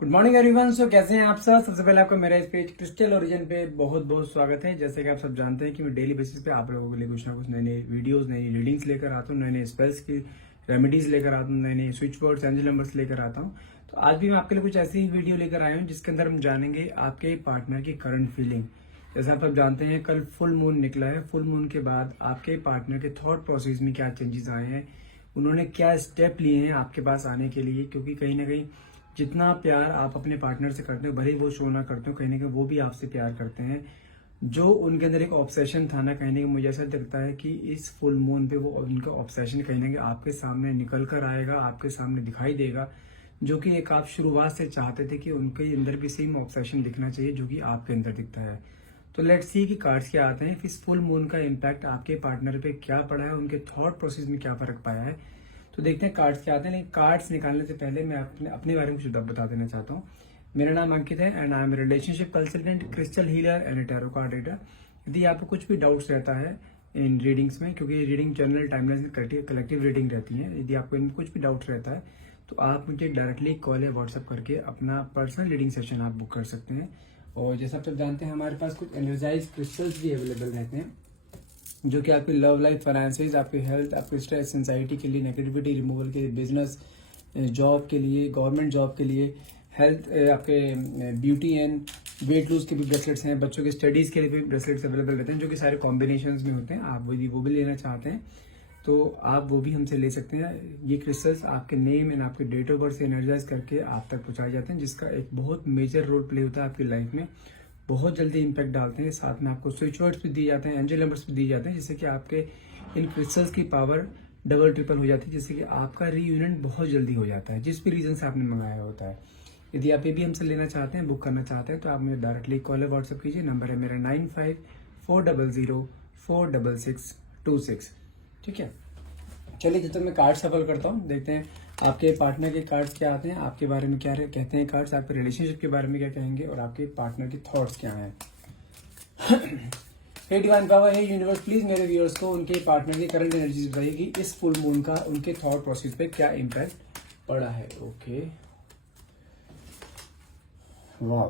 Good morning everyone. सो कैसे हैं आप सब। सबसे पहले आपको मेरा इस पेज क्रिस्टल ओरिजिन पे बहुत बहुत स्वागत है। जैसे कि आप सब जानते हैं कि मैं डेली बेसिस पे आप लोगों के लिए कुछ ना कुछ नए नए वीडियोस, नई रीडिंग्स लेकर आता हूँ, नए नए स्पेल्स की रेमेडीज लेकर आता हूँ, नए नए स्विच वर्ड्स, एंजल नंबर्स लेकर आता हूँ। तो आज भी मैं आपके लिए कुछ ऐसी ही वीडियो लेकर आया हूँ जिसके अंदर हम जानेंगे आपके पार्टनर की करंट फीलिंग। जैसे आप सब जानते हैं कल फुल मून निकला है। फुल मून के बाद आपके पार्टनर के थॉट प्रोसेस में क्या चेंजेस आए हैं, उन्होंने क्या स्टेप लिए हैं आपके पास आने के लिए। क्योंकि कहीं ना कहीं जितना प्यार आप अपने पार्टनर से करते हो, भले ही वो शो ना करते हो, कहीं ना कहीं वो भी आपसे प्यार करते हैं। जो उनके अंदर एक ऑब्सेशन था ना, कहीं ना कहीं मुझे ऐसा लगता है कि इस फुल मून पे वो उनका ऑब्सेशन कहीं ना कहीं आपके सामने निकल कर आएगा, आपके सामने दिखाई देगा। जो कि एक आप शुरुआत से चाहते थे कि उनके अंदर भी सेम ऑब्सेशन दिखना चाहिए जो कि आपके अंदर दिखता है। तो लेट्स सी कि कार्ड्स क्या आते हैं, इस फुल मून का इम्पैक्ट आपके पार्टनर पे क्या पड़ा है, उनके थॉट प्रोसेस में क्या फर्क पाया है। तो देखते हैं कार्ड्स क्या आते हैं। लेकिन कार्ड्स निकालने से पहले मैं अपने बारे में कुछ बता देना चाहता हूँ। मेरा नाम अंकित है and I am relationship consultant, crystal healer and tarot card reader. यदि आपको कुछ भी डाउट्स रहता है इन रीडिंग्स में, क्योंकि reading general timeline collective reading रहती है, यदि आपको इनमें कुछ भी डाउट्स रहता है तो आप मुझे डायरेक्टली कॉल या व्हाट्सअप करके अपना पर्सनल रीडिंग सेशन आप बुक कर सकते हैं। और जैसा आप सब जानते हैं हमारे पास कुछ एनर्जाइज क्रिस्टल्स भी अवेलेबल रहते हैं जो कि आपकी लव लाइफ, फाइनेंसेस, आपकी हेल्थ, आपके स्ट्रेस, एंजाइटी के लिए, नेगेटिविटी रिमूवल के लिए, बिजनेस, जॉब के लिए, गवर्नमेंट जॉब के लिए, हेल्थ, आपके ब्यूटी एंड वेट लूज के भी ब्रेसलेट्स हैं। बच्चों के स्टडीज के लिए भी ब्रेसलेट्स अवेलेबल रहते हैं जो कि सारे कॉम्बिनेशन में होते हैं। आप वो भी लेना चाहते हैं तो आप वो भी हमसे ले सकते हैं। ये क्रिस्टल्स आपके नेम एंड आपके डेट ऑफ बर्थ से एनर्जाइज करके आप तक पहुंचाए जाते हैं, जिसका एक बहुत मेजर रोल प्ले होता है आपकी लाइफ में। बहुत जल्दी इम्पैक्ट डालते हैं। साथ में आपको स्विच वर्ड्स भी दिए जाते हैं, एंजल नंबर्स भी दिए जाते हैं, जिससे कि आपके इन क्रिस्टल्स की पावर डबल ट्रिपल हो जाती है, जिससे कि आपका रीयूनियन बहुत जल्दी हो जाता है जिस भी रीजन से आपने मंगाया होता है। यदि आप ये भी हमसे लेना चाहते हैं, बुक करना चाहते हैं, तो आप मुझे डायरेक्टली कॉल या व्हाट्सएप कीजिए। नंबर है मेरा 9540046626। ठीक है, चलिए जब तक मैं कार्ड सफल करता हूँ, देखते हैं आपके पार्टनर के कार्ड्स क्या आते हैं, आपके बारे में क्या कहते हैं कार्ड्स, आपके रिलेशनशिप के बारे में क्या कहेंगे और आपके पार्टनर के थॉट्स क्या हैं। हे डिवाइन पावर, हे यूनिवर्स, प्लीज मेरे व्यूअर्स को उनके पार्टनर की करंट एनर्जी बताइए कि इस फुल मून का उनके थॉट प्रोसेस पे क्या इम्पैक्ट पड़ा है। ओके, वाह,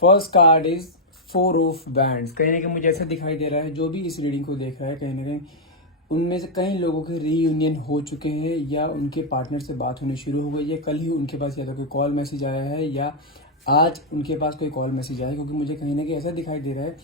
first card is 4 of bands. कहीं ना कहीं मुझे ऐसा दिखाई दे रहा है, जो भी इस रीडिंग को देख रहा है, कहीं ना कहीं उनमें से कई लोगों के रीयूनियन हो चुके हैं या उनके पार्टनर से बात होनी शुरू हो गई है। कल ही उनके पास या तो कोई कॉल मैसेज आया है या आज उनके पास कोई कॉल मैसेज आया है, क्योंकि मुझे कहीं ना कहीं ऐसा दिखाई दे रहा है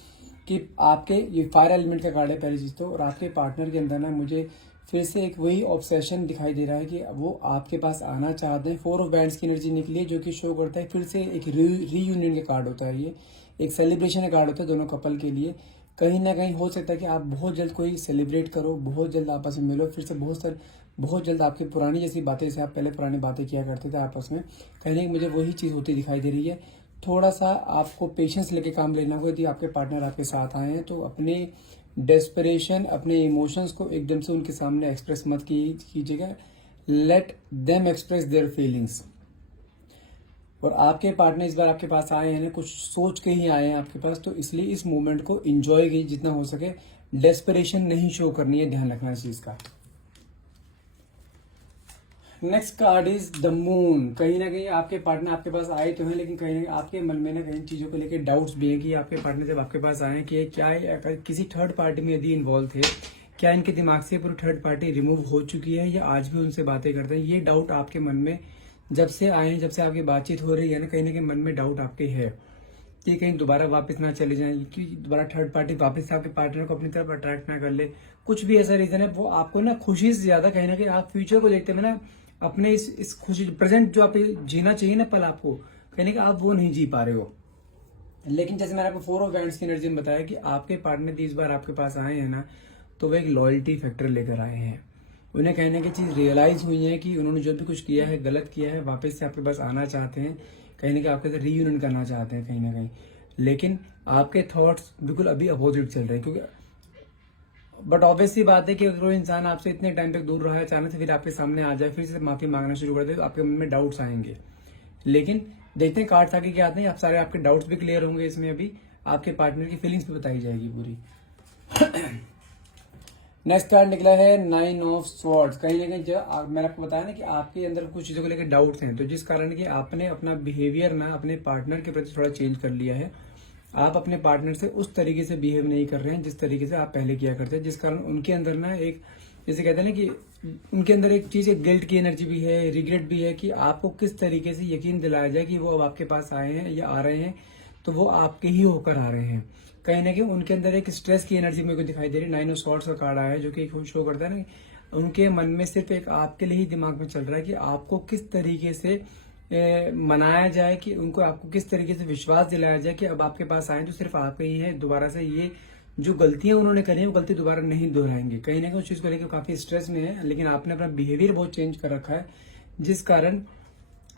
कि आपके, ये फायर एलिमेंट का कार्ड है पहली चीज तो, और आपके पार्टनर के अंदर ना मुझे फिर से एक वही ऑब्सेशन दिखाई दे रहा है कि वो आपके पास आना चाहते हैं। 4 ऑफ बैंड्स की एनर्जी निकली है जो कि शो करता है फिर से एक रीयूनियन का कार्ड होता है। ये एक सेलिब्रेशन का कार्ड होता है दोनों कपल के लिए। कहीं ना कहीं हो सकता है कि आप बहुत जल्द कोई सेलिब्रेट करो, बहुत जल्द आपस में मिलो, फिर से बहुत जल्द आपकी पुरानी जैसी बातें, जैसे आप पहले पुरानी बातें किया करते थे आपस में, कहीं ना कहीं मुझे वही चीज़ होती दिखाई दे रही है। थोड़ा सा आपको पेशेंस लेके काम लेना होगा। यदि आपके पार्टनर आपके साथ आए हैं तो अपने डेस्परेशन, अपने इमोशंस को एकदम से उनके सामने एक्सप्रेस मत कीजिएगा। Let them express their feelings. और आपके पार्टनर इस बार आपके पास आए हैं ना, कुछ सोच के ही आए हैं आपके पास, तो इसलिए इस मोमेंट को एंजॉय कीजिए जितना हो सके। डेस्परेशन नहीं शो करनी है, ध्यान रखना इस चीज का। Next card is the moon. कहीं ना कहीं आपके पार्टनर आपके पास आए तो हैं, लेकिन कहीं ना कहीं आपके मन में ना कहीं चीजों को लेकर डाउट्स भी हैं कि आपके पार्टनर जब आपके पास आए कि क्या किसी थर्ड पार्टी में यदि इन्वॉल्व थे, क्या इनके दिमाग से पूरी थर्ड पार्टी रिमूव हो चुकी है या आज भी उनसे बातें करते हैं। ये डाउट आपके मन में जब से आए हैं, जब से आपकी बातचीत हो रही है ना कहीं मन में डाउट आपके है कि कहीं दोबारा वापस ना चले जाएं, कि दोबारा थर्ड पार्टी वापस से आपके पार्टनर को अपनी तरफ अट्रैक्ट ना कर ले। कुछ भी ऐसा रीजन है, वो आपको ना खुशी से ज्यादा कहीं ना कहीं आप फ्यूचर को देखते हुए ना अपने इस खुशी, प्रेजेंट जो आप जीना चाहिए ना पल आपको, कहीं ना कहीं आप वो नहीं जी पा रहे हो। लेकिन जैसे मैंने आपको 4 ऑफ बैंड्स की एनर्जी में बताया कि आपके पार्टनर इस बार आपके पास आए हैं ना, तो वो एक लॉयल्टी फैक्टर लेकर आए हैं। उन्हें कहने की चीज रियलाइज हुई है कि उन्होंने जो भी कुछ किया है गलत किया है, वापस से आपके पास आना चाहते हैं, कहीं ना कहीं आपके साथ रीयूनियन करना चाहते हैं कहीं ना कहीं। लेकिन आपके थॉट्स बिल्कुल अभी अपोजिट चल रहे हैं, क्योंकि बट ऑब्वियसली बात है कि अगर कोई इंसान आपसे इतने टाइम तक दूर रहा है, अचानक से फिर आपके सामने आ जाए, फिर से माफी मांगना शुरू कर दे, तो आपके मन में डाउट्स आएंगे। लेकिन देखते हैं कार्ड्स आगे क्या आते हैं। आप सारे आपके डाउट्स भी क्लियर होंगे इसमें। अभी आपके पार्टनर की फीलिंग्स भी बताई जाएगी पूरी। नेक्स्ट कार्ड निकला है 9 ऑफ स्वॉर्ड्स। कहीं ना कहीं जो मैंने आपको बताया ना कि आपके अंदर कुछ चीजों को लेकर डाउट्स हैं, तो जिस कारण कि आपने अपना बिहेवियर ना अपने पार्टनर के प्रति थोड़ा चेंज कर लिया है। आप अपने पार्टनर से उस तरीके से बिहेव नहीं कर रहे हैं जिस तरीके से आप पहले किया करते हैं, जिस कारण उनके अंदर ना एक, जैसे कहते हैं ना कि उनके अंदर एक चीज, एक गिल्ट की एनर्जी भी है, रिग्रेट भी है कि आपको किस तरीके से यकीन दिलाया जाए कि वो अब आपके पास आए हैं या आ रहे हैं तो वो आपके ही होकर आ रहे हैं। कहीं ना कहीं उनके अंदर एक स्ट्रेस की एनर्जी मेरे को दिखाई दे रही है। 9 ऑफ स्वॉर्ड्स का कार्ड आया है जो कि शो करता है ना, उनके मन में सिर्फ एक आपके लिए ही दिमाग में चल रहा है कि आपको किस तरीके से मनाया जाए, कि उनको आपको किस तरीके से विश्वास दिलाया जाए कि अब आपके पास आए तो सिर्फ आप ही हैं, दोबारा से ये जो गलतियां उन्होंने करी है वो गलती दोबारा नहीं दोहराएंगे। कहीं ना कहीं उस चीज को लेकर काफी स्ट्रेस में है, लेकिन आपने अपना बिहेवियर बहुत चेंज कर रखा है, जिस कारण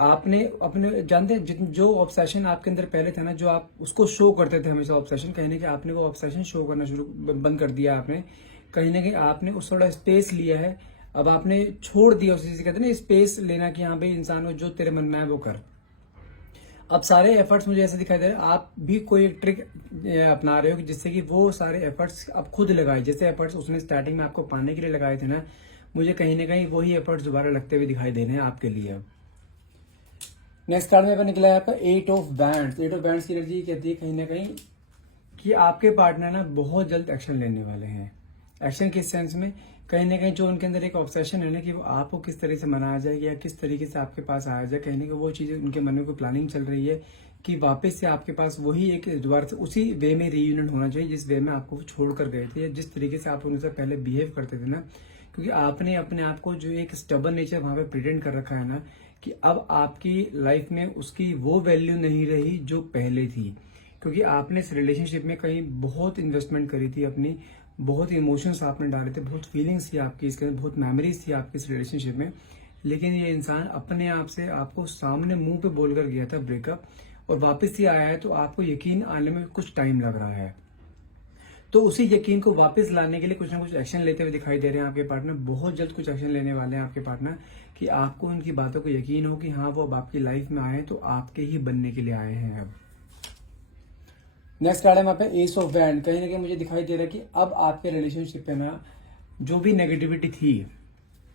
आपने अपने, जानते हैं जो ऑब्सेशन आपके अंदर पहले था ना, जो आप उसको शो करते थे हमेशा ऑब्सेशन, कहीं ना कहीं आपने वो ऑब्सेशन शो करना बंद कर दिया। आपने कहीं ना कहीं आपने उस थोड़ा स्पेस लिया है, अब आपने छोड़ दिया उस चीज से, कहते हैं ना स्पेस लेना कि हाँ भाई इंसान को जो तेरे मन में है वो कर। अब सारे एफर्ट्स मुझे ऐसे दिखाई दे रहे हैं आप भी कोई एक ट्रिक अपना रहे हो कि जिससे कि वो सारे एफर्ट्स आप खुद लगाए, जैसे एफर्ट्स उसने स्टार्टिंग में आपको पाने के लिए लगाए थे ना, मुझे कहीं ना कहीं वही एफर्ट्स दोबारा लगते हुए दिखाई दे रहे हैं आपके लिए। अब नेक्स्ट कार्ड में निकला है आपका 8 ऑफ बैंड्स। 8 ऑफ बैंड्स की एनर्जी कहती है कहीं ना कहीं कि आपके पार्टनर ना बहुत जल्द एक्शन लेने वाले हैं। एक्शन किस सेंस में, कहीं ना कहीं जो उनके अंदर एक ऑब्सेशन है ना कि वो आपको किस तरह से मनाया जाए या किस तरीके से आपके पास आया जाए, कहीं ना कहीं वो चीजें उनके मन में कोई प्लानिंग चल रही है कि वापस से आपके पास वही एक दोबारा से उसी वे में रीयूनियन होना चाहिए जिस वे में आपको छोड़ कर गए थे, या जिस तरीके से आप उनसे पहले बिहेव करते थे ना। क्योंकि आपने अपने आप को जो एक स्टबर्न नेचर वहां पे प्रिटेंड कर रखा है ना, कि अब आपकी लाइफ में उसकी वो वैल्यू नहीं रही जो पहले थी, क्योंकि आपने इस रिलेशनशिप में कहीं बहुत इन्वेस्टमेंट करी थी अपनी, बहुत इमोशंस आपने डाले थे, बहुत फीलिंग्स थी आपकी इसके अंदर, बहुत मेमोरीज थी आपकी इस रिलेशनशिप में। लेकिन ये इंसान अपने आप से आपको सामने मुंह पे बोलकर गया था ब्रेकअप, और वापस ही आया है, तो आपको यकीन आने में कुछ टाइम लग रहा है। तो उसी यकीन को वापस लाने के लिए कुछ ना कुछ एक्शन लेते हुए दिखाई दे रहे हैं आपके पार्टनर। बहुत जल्द कुछ एक्शन लेने वाले हैं आपके पार्टनर, कि आपको उनकी बातों को यकीन हो कि हाँ वो अब आपकी लाइफ में आए तो आपके ही बनने के लिए आए हैं। अब नेक्स्ट कार्ड है वहां पे एस ऑफ वैंड। कहीं ना कहीं मुझे दिखाई दे रहा है कि अब आपके रिलेशनशिप पे ना जो भी नेगेटिविटी थी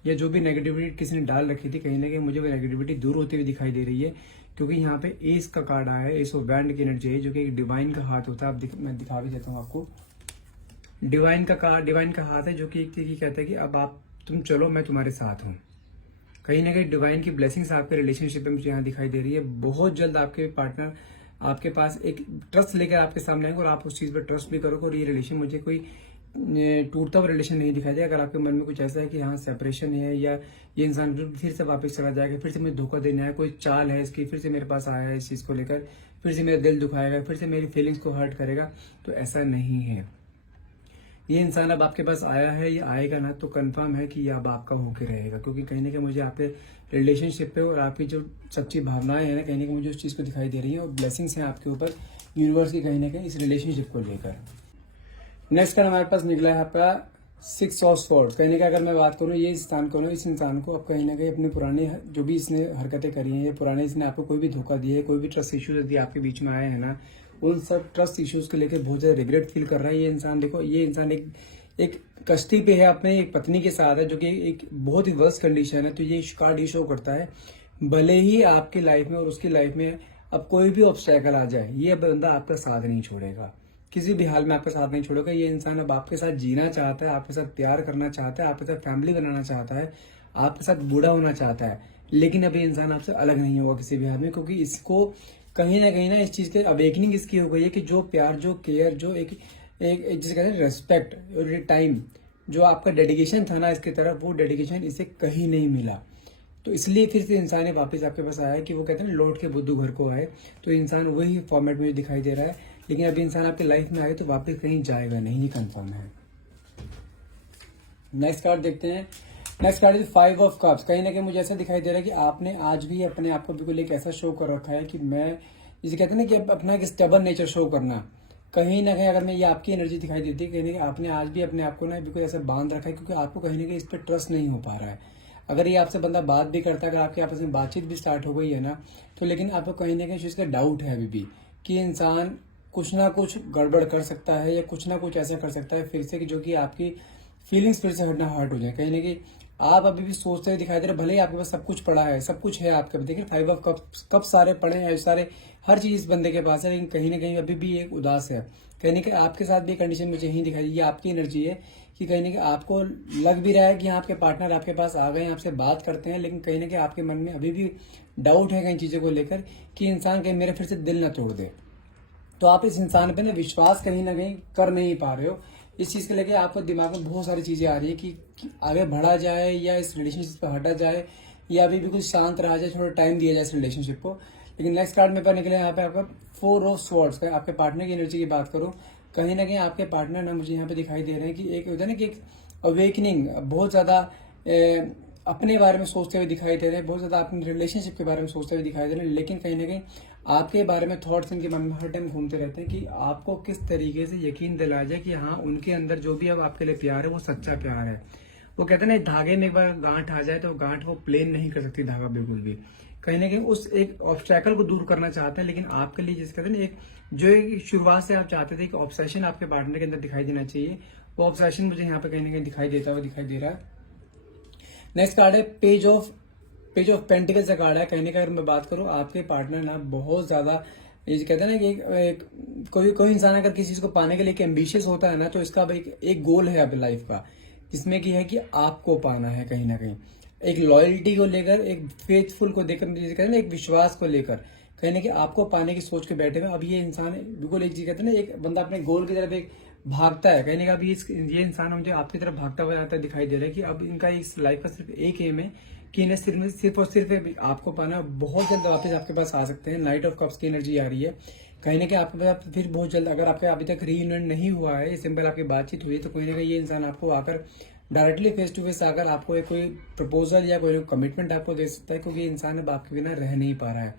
या जो भी नेगेटिविटी किसी ने डाल रखी थी, कहीं ना कहीं मुझे वो नेगेटिविटी दूर होती हुई दिखाई दे रही है, क्योंकि यहाँ पे एस का कार्ड आया है, एस ऑफ वैंड की एनर्जी है जो कि एक डिवाइन का हाथ होता है। मैं दिखा भी देता हूँ आपको। डिवाइन का कार्ड, डिवाइन का हाथ है जो कि एक कहता है कि अब आप तुम चलो, मैं तुम्हारे साथ हूँ। कहीं ना कहीं डिवाइन की ब्लेसिंग्स आपके रिलेशनशिप में मुझे यहाँ दिखाई दे रही है। बहुत जल्द आपके पार्टनर आपके पास एक ट्रस्ट लेकर आपके सामने आएंगे और आप उस चीज पर ट्रस्ट भी करोगे, और ये रिलेशन मुझे कोई टूटता हुआ रिलेशन नहीं दिखाई दे। अगर आपके मन में कुछ ऐसा है कि हाँ सेपरेशन है, या ये इंसान फिर से वापस चला जाएगा, फिर से मुझे धोखा देना है, कोई चाल है इसकी, फिर से मेरे पास आया है इस चीज को लेकर, फिर से मेरा दिल दुखाएगा, फिर से मेरी फीलिंग्स को हर्ट करेगा, तो ऐसा नहीं है। ये इंसान अब आपके पास आया है, ये आएगा ना तो कंफर्म है कि ये अब आपका होके रहेगा, क्योंकि कहीं ना कहीं मुझे आपके रिलेशनशिप पे और आपकी जो सच्ची भावनाएं हैं ना, कहीं ना कहीं मुझे उस चीज को दिखाई दे रही है, और ब्लेसिंग्स हैं आपके ऊपर यूनिवर्स की कहीं ना कहीं इस रिलेशनशिप को लेकर। नेक्स्ट कार्ड हमारे पास निकला है आपका 6 ऑफ स्वॉर्ड्स। कहीं ना कहीं अगर मैं बात करूँ ये इंसान को ना, इस इंसान को अब कहीं ना कहीं अपने पुराने जो भी इसने हरकतें करी हैं, या पुराने इसने आपको कोई भी धोखा दिया है, कोई भी ट्रस्ट इश्यूज यदि आपके बीच में आए हैं ना, उन सब ट्रस्ट इश्यूज को लेकर बहुत ज्यादा रिग्रेट फील कर रहा है ये इंसान। देखो ये इंसान एक कष्टी पे है, अपने एक पत्नी के साथ है जो कि एक बहुत ही वर्स्ट कंडीशन है। तो ये कार्ड ये शो करता है भले ही आपकी लाइफ में और उसकी लाइफ में अब कोई भी ऑब्स्टेकल आ जाए, ये बंदा आपका साथ नहीं छोड़ेगा, किसी भी हाल में आपका साथ नहीं छोड़ेगा। ये इंसान अब आपके साथ जीना चाहता है, आपके साथ प्यार करना चाहता है, आपके साथ फैमिली बनाना चाहता है, आपके साथ बूढ़ा होना चाहता है, लेकिन अभी इंसान आपसे अलग नहीं होगा किसी भी हाल में, क्योंकि इसको कहीं ना इस चीज के अवेकनिंग इसकी हो गई है कि जो प्यार, जो केयर, जो एक जिसे कहते हैं रेस्पेक्ट और ये टाइम, जो आपका डेडिकेशन था ना इसकी तरफ, वो डेडिकेशन इसे कहीं नहीं मिला। तो इसलिए फिर से इंसान वापस आपके पास आया कि वो कहते हैं लौट के बुद्धू घर को आए। तो इंसान वही फॉर्मेट में दिखाई दे रहा है, लेकिन अभी इंसान आपकी लाइफ में आए तो वापस कहीं जाएगा नहीं, ये कंफर्म है। नेक्स्ट कार्ड देखते हैं। Next card is 5 of cups. कहीं ना कहीं मुझे ऐसा दिखाई दे रहा है कि आपने आज भी अपने आप को बिल्कुल एक ऐसा शो कर रखा है कि मैं, जिसे कहते हैं ना कि अपना एक स्टेबल नेचर शो करना, कहीं ना कहीं अगर मैं ये आपकी एनर्जी दिखाई देती है, कहीं ना कहीं आपने आज भी अपने आप को ना बिल्कुल ऐसा बांध रखा है, क्योंकि आपको कहीं ना कहीं इस पर ट्रस्ट नहीं हो पा रहा है। अगर ये आपसे बंदा बात भी करता है, अगर आपके आपस में बातचीत भी स्टार्ट हो गई है ना, तो लेकिन आपको कहीं ना कहीं चीज का डाउट है अभी भी कि इंसान कुछ ना कुछ गड़बड़ कर सकता है, या कुछ ना कुछ ऐसा कर सकता है फिर से कि जो कि फीलिंग्स फिर से हर्ट हो जाए। कहीं ना कहीं आप अभी भी सोचते हुए दिखाई दे रहे, भले ही आपके पास सब कुछ पड़ा है, सब कुछ है आपके पास, देखिए 5 ऑफ कप सारे पड़े हैं, सारे हर चीज इस बंदे के पास है, लेकिन कहीं ना कहीं अभी भी एक उदास है। कहीं ना कहीं आपके साथ भी कंडीशन मुझे यही दिखाई, ये आपकी एनर्जी है कि कहीं ना कहीं आपको लग भी रहा है कि आपके पार्टनर आपके पास आ गए, आपसे बात करते हैं, लेकिन कहीं ना कहीं आपके मन में अभी भी डाउट है कई चीजों को लेकर कि इंसान कहीं मेरे फिर से दिल ना तोड़ दे। तो आप इस इंसान पे ना विश्वास कहीं ना कहीं कर नहीं पा रहे हो। इस चीज को लेके आपको दिमाग में बहुत सारी चीजें आ रही है कि आगे बढ़ा जाए या इस रिलेशनशिप पे हटा जाए या अभी भी कुछ शांत रहा जाए, थोड़ा टाइम दिया जाए इस रिलेशनशिप को। लेकिन नेक्स्ट कार्ड मेरे पास निकले यहाँ पे आपका 4 ऑफ स्वॉर्ड्स का। आपके पार्टनर की एनर्जी की बात करूं, कहीं ना कहीं आपके पार्टनर ना मुझे यहाँ पे दिखाई दे रहे हैं कि एक होता है ना कि एक अवेकनिंग, बहुत ज्यादा अपने बारे में सोचते हुए दिखाई दे रहे हैं, बहुत ज्यादा अपने रिलेशनशिप के बारे में सोचते हुए दिखाई दे रहे हैं, लेकिन कहीं ना कहीं आपके बारे में थॉट्स इनके मन में हर टाइम घूमते रहते हैं कि आपको किस तरीके से यकीन दिलाया जाए कि हाँ उनके अंदर जो भी अब आपके लिए प्यार है वो सच्चा प्यार है। वो कहते हैं ना धागे में एक बार गांठ आ जाए तो गांठ वो प्लेन नहीं कर सकती धागा बिल्कुल भी। कहीं ना कहीं उस एक ऑब्स्टैकल को दूर करना चाहते हैं, लेकिन आपके लिए जिस कहते हैं ना एक जो एक शुरुआत से आप चाहते थे कि ऑब्सेशन आपके पार्टनर के अंदर दिखाई देना चाहिए, वो ऑब्सेशन मुझे यहाँ पे कहीं ना कहीं दिखाई देता हुआ दिखाई दे रहा है। नेक्स्ट कार्ड है पेज ऑफ पेंटिकल्स का कार्ड है। कहने का अगर मैं बात करूं, आपके पार्टनर ना बहुत ज्यादा, ये कहते हैं ना कि कोई इंसान अगर किसी चीज को पाने के लिए एम्बिशियस होता है ना, तो इसका एक गोल है अपनी लाइफ का, जिसमें कि है कि आपको पाना है। कहीं ना कहीं एक लॉयल्टी को लेकर, एक फेथफुल को देकर, कहते हैं ना एक विश्वास को लेकर, कहीं ना कहीं आपको पाने की सोच के बैठे हुए अब ये इंसान बिल्कुल एक चीज कहते हैं ना, एक बंदा अपने गोल की तरफ एक भागता है। कहीं ना कहीं अभी ये इंसान मुझे आपकी तरफ भागता हुआ आता दिखाई दे रहा है कि अब इनका इस लाइफ का सिर्फ एक एम है कि इन्हें सिर्फ और सिर्फ आपको पाना। बहुत जल्द वापस आपके पास आ सकते हैं। नाइट ऑफ कप्स की एनर्जी आ रही है। कहीं ना कहीं आपके पास फिर बहुत जल्द, अगर आपका अभी तक रीयूनियन नहीं हुआ है, सिंपल आपकी बातचीत हुई है, तो कहीं ना कहीं ये इंसान आपको आकर डायरेक्टली फेस टू फेस आकर आपको एक कोई प्रपोजल या कोई कमिटमेंट आपको दे सकता है, क्योंकि इंसान अब आपके बिना रह नहीं पा रहा है।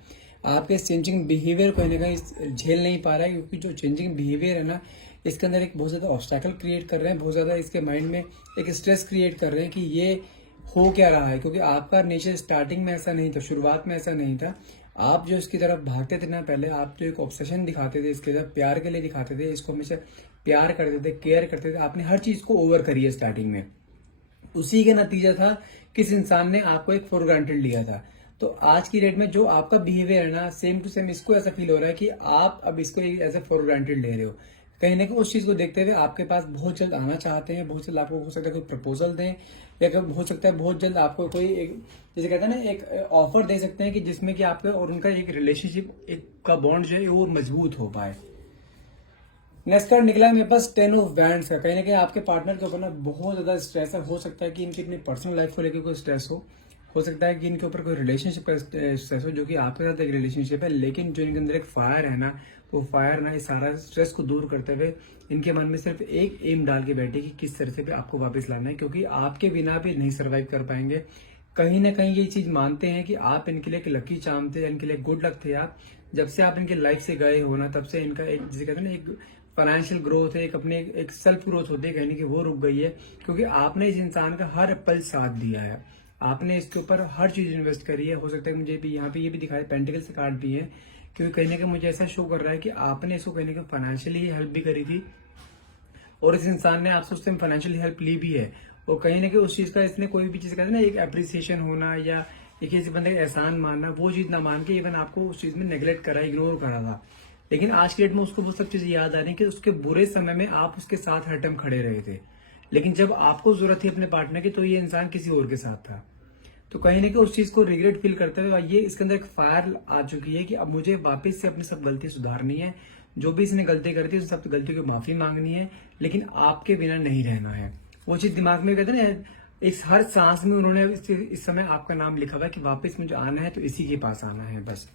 आपके चेंजिंग बिहेवियर कहीं ना कहीं झेल नहीं पा रहा है, क्योंकि जो चेंजिंग बिहेवियर है ना, इसके अंदर एक बहुत ज्यादा ऑब्स्टैकल क्रिएट कर रहे हैं, बहुत ज्यादा इसके माइंड में एक स्ट्रेस क्रिएट कर रहे हैं कि ये हो क्या रहा है, क्योंकि आपका नेचर स्टार्टिंग में ऐसा नहीं था, शुरुआत में ऐसा नहीं था। आप जो इसकी तरफ भागते थे ना, पहले आप जो एक ऑब्सेशन दिखाते थे, इसके तरफ प्यार के लिए दिखाते थे, इसको हमेशा प्यार करते थे, केयर करते थे, आपने हर चीज को ओवर करी है स्टार्टिंग में। उसी का नतीजा था किस इंसान ने आपको एक फॉर ग्रांटेड लिया था। तो आज की डेट में जो आपका बिहेवियर है ना, सेम टू सेम इसको ऐसा फील हो रहा है कि आप अब इसको एज ए फॉर ग्रांटेड ले रहे हो। कहीं ना कहीं उस चीज को देखते हुए आपके पास बहुत जल्द आना चाहते हैं, बहुत जल्द आपको हो सकता है कोई प्रपोजल दें, या हो सकता है बहुत जल्द आपको कोई एक, जैसे कहते हैं ना, एक ऑफर दे सकते हैं कि जिसमें कि आपका और उनका एक रिलेशनशिप एक का बॉन्ड जो है वो मजबूत हो पाए। नेक्स्ट कार्ड निकला है मेरे पास 10 ऑफ वैंड्स का। कहीं ना कहीं आपके पार्टनर के ऊपर ना बहुत ज्यादा स्ट्रेस है। हो सकता है कि इनकी अपनी पर्सनल लाइफ को लेकर कोई स्ट्रेस हो सकता है कि इनके ऊपर कोई रिलेशनशिप का स्ट्रेस हो, जो कि आपके साथ एक रिलेशनशिप है, लेकिन जो इनके अंदर एक फायर है ना, वो फायर ना इस सारा स्ट्रेस को दूर करते हुए इनके मन में सिर्फ एक एम डाल के बैठे कि किस तरह से भी आपको वापस लाना है, क्योंकि आपके बिना भी नहीं सर्वाइव कर पाएंगे। कहीं ना कहीं ये चीज मानते हैं कि आप इनके लिए एक लकी चार्म थे, इनके लिए गुड लक थे आप। जब से आप इनके लाइफ से गए हो ना, तब से इनका एक, जिसे कहते हैं ना, एक फाइनेंशियल ग्रोथ है, एक अपने एक सेल्फ ग्रोथ होती है, कहने की वो रुक गई है, क्योंकि आपने इस इंसान का हर पल साथ दिया है, आपने इसके ऊपर हर चीज इन्वेस्ट करी है। हो सकता है मुझे भी यहाँ पे ये भी दिखाया, पेंटिकल से कार्ड भी है, क्योंकि कहीं ना कहीं मुझे ऐसा शो कर रहा है कि आपने इसको कहीं ना कहीं फाइनेंशियली हेल्प भी करी थी, और इस इंसान ने आपसे उस टाइम फाइनेंशियल हेल्प ली भी है, और कहीं ना कहीं उस चीज का इसने कोई भी चीज कहते हैं ना, एक अप्रिसिएशन होना या एक किसी बंदे का एहसान मानना, वो चीज ना मान के इवन आपको उस चीज में नेग्लेक्ट करा, इग्नोर करा था। लेकिन आज की डेट में उसको वो सब चीजें याद आ रही है कि उसके बुरे समय में आप उसके साथ हर टाइम खड़े रहे थे, लेकिन जब आपको जरूरत थी अपने पार्टनर की, तो ये इंसान किसी और के साथ था। तो कहीं ना कहीं उस चीज को रिग्रेट फील करते हुए ये इसके अंदर एक फायर आ चुकी है कि अब मुझे वापस से अपनी सब गलती सुधारनी है, जो भी इसने गलती कर दी उन सब गलतियों की माफी मांगनी है, लेकिन आपके बिना नहीं रहना है। वो चीज दिमाग में कहते हैं ना, इस हर सांस में उन्होंने इस समय आपका नाम लिखा हुआ है कि वापस मुझे आना है तो इसी के पास आना है बस।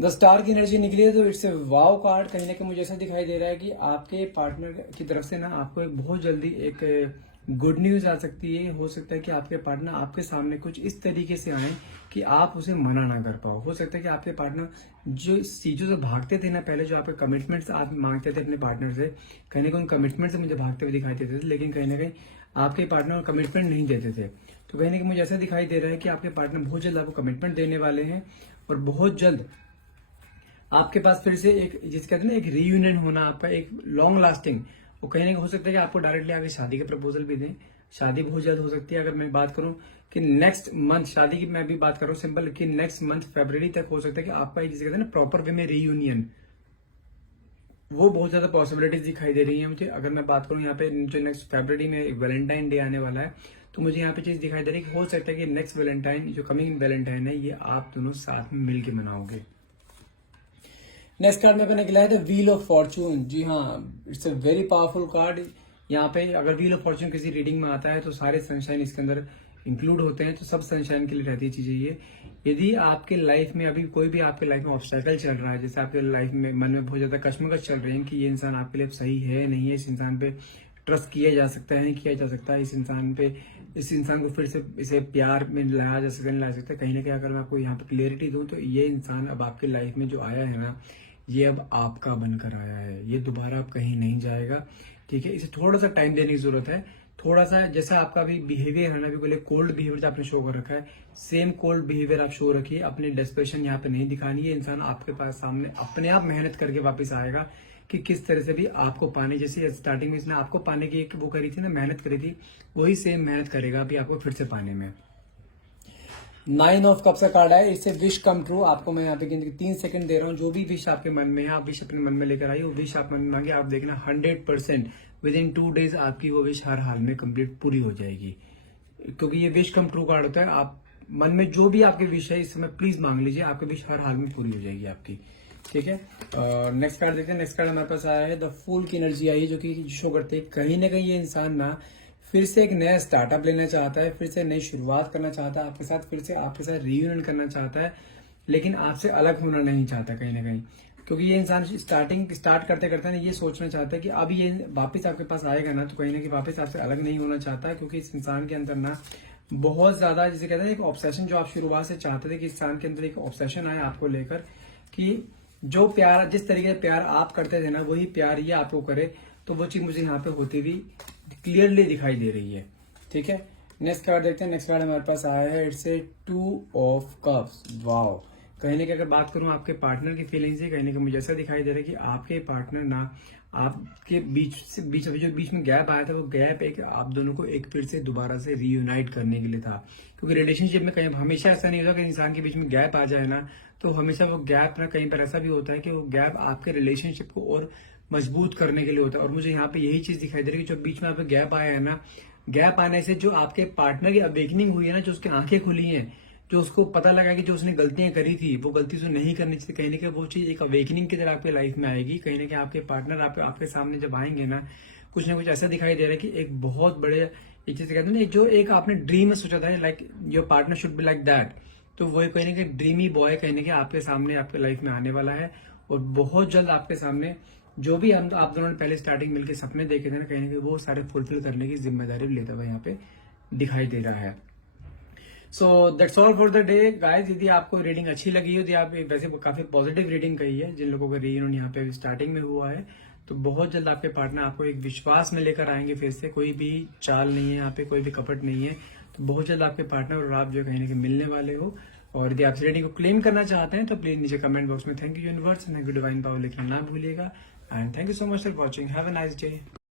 द स्टार की एनर्जी निकली है, तो इट्स ए वाव कार्ड। कहीं ना कहीं मुझे ऐसा दिखाई दे रहा है कि आपके पार्टनर की तरफ से ना आपको एक बहुत जल्दी एक गुड न्यूज आ सकती है। हो सकता है कि आपके पार्टनर आपके सामने कुछ इस तरीके से आए कि आप उसे मना ना कर पाओ। हो सकता है कि आपके पार्टनर जो चीजों से भागते थे ना पहले, जो आपके कमिटमेंट्स आप मांगते थे अपने पार्टनर से, कहीं ना कहीं उन कमिटमेंट से मुझे भागते हुए दिखाई देते थे, लेकिन कहीं ना कहीं आपके पार्टनर कमिटमेंट नहीं देते थे। तो कहीं ना कहीं मुझे ऐसा दिखाई दे रहा है कि आपके पार्टनर बहुत जल्द आपको कमिटमेंट देने वाले हैं, और बहुत जल्द आपके पास फिर से एक, जिस कहते हैं ना, एक रीयूनियन होना, आपका एक लॉन्ग लास्टिंग वो कहीं ना कहीं हो सकता है कि आपको डायरेक्टली आगे शादी का प्रपोजल भी दें। शादी बहुत जल्द हो सकती है। अगर मैं बात करूं कि नेक्स्ट मंथ शादी की मैं भी बात कर रहा हूँ सिंपल, कि नेक्स्ट मंथ फरवरी तक हो सकता है कि आपका जिसे कहते हैं ना प्रॉपर वे में रीयूनियन, वो बहुत ज्यादा पॉसिबिलिटीज दिखाई दे रही है मुझे। अगर मैं बात करूं यहाँ पे जो नेक्स्ट फरवरी में वैलेंटाइन डे आने वाला है, तो मुझे यहाँ पे चीज दिखाई दे रही है कि हो सकता है कि नेक्स्ट वैलेंटाइन जो कमिंग वैलेंटाइन है ये आप दोनों साथ में मिलकर मनाओगे। नेक्स्ट कार्ड मेरे को निकला है द व्हील ऑफ फॉर्चून। जी हाँ, it's a very powerful card. यहाँ पे अगर व्हील ऑफ फॉर्चून किसी रीडिंग में आता है तो सारे सनशाइन इसके अंदर इंक्लूड होते हैं, तो सब सनशाइन के लिए रहती है चीजें ये। यदि आपके लाइफ में अभी कोई भी आपके लाइफ में ऑब्स्टेकल चल रहा है, जैसे आपके लाइफ में मन में बहुत ज्यादा कश्मकश चल रही है कि ये इंसान आपके लिए सही है नहीं है, इस इंसान पे ट्रस्ट किया जा सकता है नहीं किया जा सकता, इस इंसान को फिर से इसे प्यार में लाया जा सकता है नहीं लाया सकता, कहीं ना कहीं अगर मैं आपको यहाँ पे क्लियरिटी दूं तो ये इंसान अब आपके लाइफ में जो आया है ना, ये अब आपका बनकर आया है, ये दोबारा अब कहीं नहीं जाएगा। ठीक है, इसे थोड़ा सा टाइम देने की जरूरत है। थोड़ा सा जैसा आपका भी बिहेवियर है ना, भी बोले कोल्ड बिहेवियर आपने शो कर रखा है, सेम कोल्ड बिहेवियर आप शो रखिए। अपनी डेस्परेशन यहाँ पे नहीं दिखानी है। इंसान आपके पास सामने अपने आप मेहनत करके वापस आएगा कि किस तरह से भी आपको पाने, जैसे स्टार्टिंग में इसने आपको पाने की एक वो करी थी ना, मेहनत करी थी, वही सेम मेहनत करेगा अभी आपको फिर से पाने में। 9 ऑफ कप्स का कार्ड है, इससे विश कम ट्रू। आपको मैं यहाँ पे 3 सेकंड दे रहा हूँ। जो भी विश आपके मन में है, आप विश अपने मन में लेकर आइए। वो विश आप मन में मांगे, आप देखना 100% विद इन 2 डेज आपकी वो विश हर हाल में कंप्लीट पूरी हो जाएगी, क्योंकि ये विश कम ट्रू कार्ड होता है। आप मन में जो भी आपकी विश है इस समय प्लीज मांग लीजिए, आपकी विश हर हाल में पूरी हो जाएगी आपकी। ठीक है, नेक्स्ट कार्ड देखते हैं। नेक्स्ट कार्ड हमारे पास आया है द फूल की एनर्जी आई है, जो कि शो करते हैं कहीं ना कहीं ये इंसान ना फिर से एक नया स्टार्टअप लेना चाहता है, फिर से नई शुरुआत करना चाहता है आपके साथ, फिर से आपके साथ रियूनियन करना चाहता है, लेकिन आपसे अलग होना नहीं चाहता कहीं ना कहीं, क्योंकि ये इंसान स्टार्ट करते करते ना ये सोचना चाहता है कि अब ये वापस आपके पास आएगा ना, तो कहीं ना कहीं वापस आपसे अलग नहीं होना चाहता, क्योंकि इस इंसान के अंदर ना बहुत ज्यादा जिसे कहते हैं एक ऑब्सेशन, जो आप शुरुआत से चाहते थे कि इस इंसान के अंदर एक ऑब्सेशन आए आपको लेकर, कि जो प्यार जिस तरीके से प्यार आप करते थे ना वही प्यार ये आपको करे, तो वो चीज मुझे यहाँ पे होती हुई क्लियरली दिखाई दे रही है। ठीक है, नेक्स्ट कार्ड देखते हैं। नेक्स्ट कार्ड हमारे पास आया है, it's a 2 of cups. Wow, कहीं ना कहीं अगर बात करूं आपके पार्टनर की फीलिंग से, कहीं ना कहीं मुझे ऐसा दिखाई दे रहा है कि आपके पार्टनर ना आपके बीच में गैप आया था, वो गैप एक आप दोनों को एक फिर से दोबारा से रीयूनाइट करने के लिए था। क्योंकि रिलेशनशिप में कहीं हमेशा ऐसा नहीं होता कि इंसान के बीच में गैप आ जाए ना, तो हमेशा वो गैप ना कहीं पर ऐसा भी होता है कि वो गैप आपके रिलेशनशिप को और मजबूत करने के लिए होता है। और मुझे यहाँ पे यही चीज दिखाई दे रही है कि जो बीच में आपको गैप आया है ना, गैप आने से जो आपके पार्टनर की अवेकनिंग हुई है ना, जो उसकी आंखें खुली हैं, जो उसको पता लगा कि जो उसने गलतियां करी थी वो गलती उसको नहीं करनी चाहिए, कहीं ना कहीं वो चीज एक अवेकनिंग की तरह आपकी लाइफ में आएगी। कहीं ना कहीं आपके पार्टनर आपके सामने जब आएंगे ना कुछ ऐसा दिखाई दे रहा है कि एक बहुत बड़े एक चीज कहते हैं ना, जो एक आपने ड्रीम में सोचा था like your partner should be like that, तो वो कहीं ना कहीं ड्रीमी बॉय कहीं ना कहीं आपके सामने आपके लाइफ में आने वाला है। और बहुत जल्द आपके सामने जो भी आप दोनों ने पहले स्टार्टिंग मिलकर सपने देखे थे ना, कहीं ना कहीं वो सारे फुलफिल करने की जिम्मेदारी लेता हुआ यहाँ पे दिखाई दे रहा है। So that's all for the day guys. यदि आपको रीडिंग अच्छी लगी हो तो आप वैसे काफी पॉजिटिव रीडिंग कही है, जिन लोगों का रीयूनियन यहाँ पे स्टार्टिंग में हुआ है, तो बहुत जल्द आपके पार्टनर आपको एक विश्वास में लेकर आएंगे फिर से। कोई भी चाल नहीं है यहाँ पे, कोई भी कपट नहीं है, तो बहुत जल्द आपके पार्टनर और आप जो कहीं ना कहीं मिलने वाले हो। और यदि आप इस रीडिंग को क्लेम करना चाहते हैं तो प्लीज नीचे कमेंट बॉक्स में thank you universe and divine power लिखना ना भूलिएगा। And thank you so much for watching. Have a nice day.